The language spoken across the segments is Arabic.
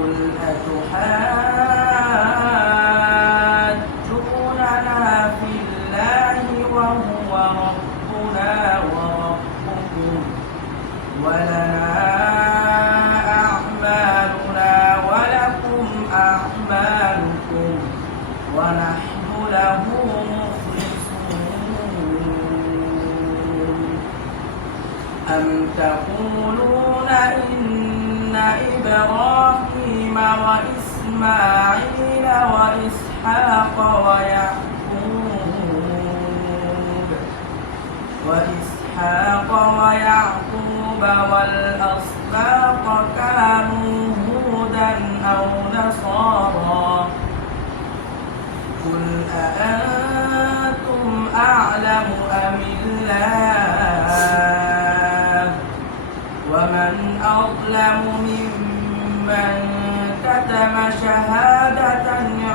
قل أتحاجوننا في الله وهو ربنا وربكم ولنا أعمالنا ولكم أعمالكم ونحن له مخلصون أم تقولون إن إبراهيم وإسماعيل وإسحاق ويعقوب والأسباط كانوا هودا أو نصارى قل أأنتم أعلم أم الله ومن أظلم ممن كتم شهادة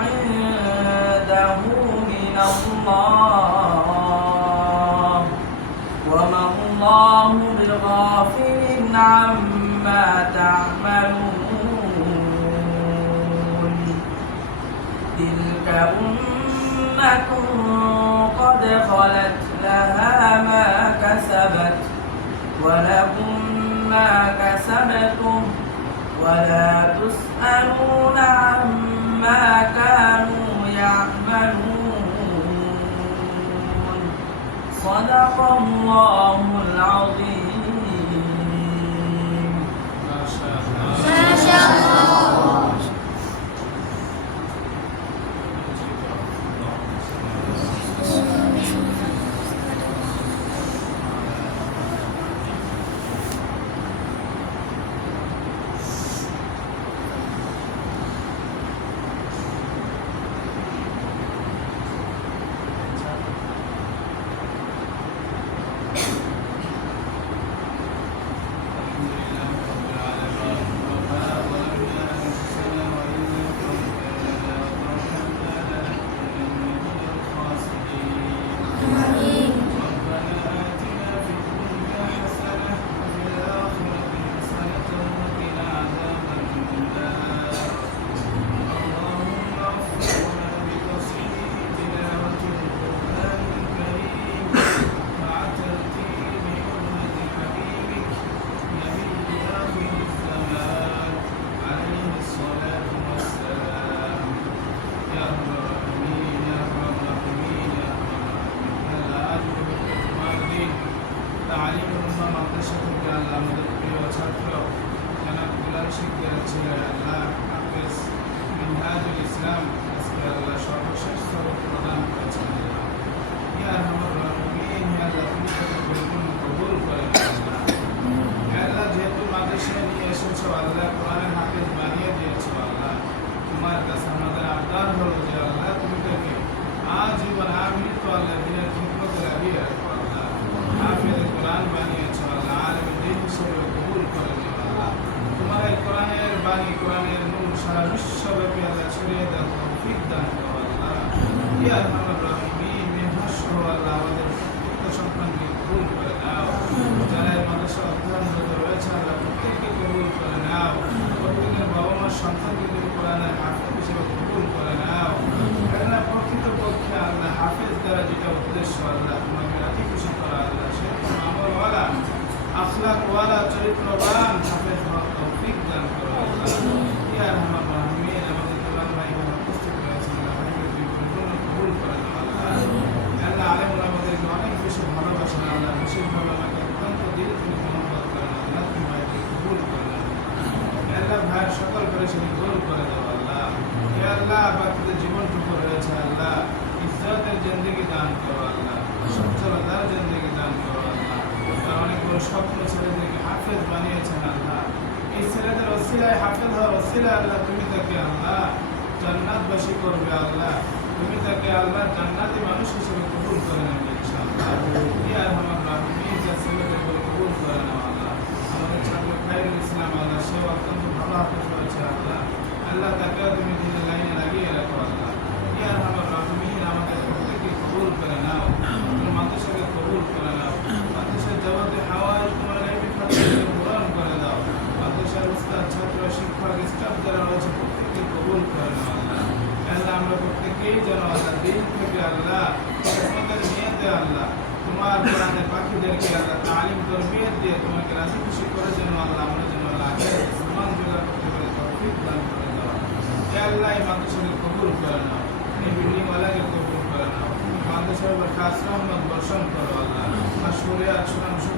عنده من الله وما الله بغافل عما تعملون تلك أمة قد خلت لها ما كسبت ولكم ما كسبتم ولا تسألون عما كانوا يعملون صدق الله العظيم. ما شاء الله.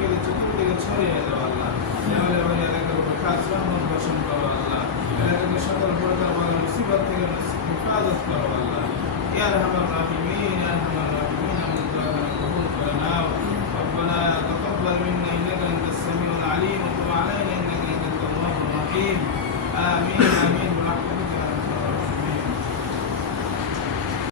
গেলে চতুর্দিকে ছড়িয়ে দাও আল্লাহ। আমাদের বাড়ি এলাকার উপর খাস রহমত বর্ষণ করো আল্লাহ। এলাকাকে সকল প্রকার বালা মুসিবত থেকে হেফাজত করো আল্লাহ। ইয়া আরহামার রাহিমিন, ইয়া আরহামার রাহিমিন, আমাদের দোয়া কবুল করে নাও। ربنا تقبل منا انك انت السميع العليم وتب علينا انك انت التواب الرحيم. آمين.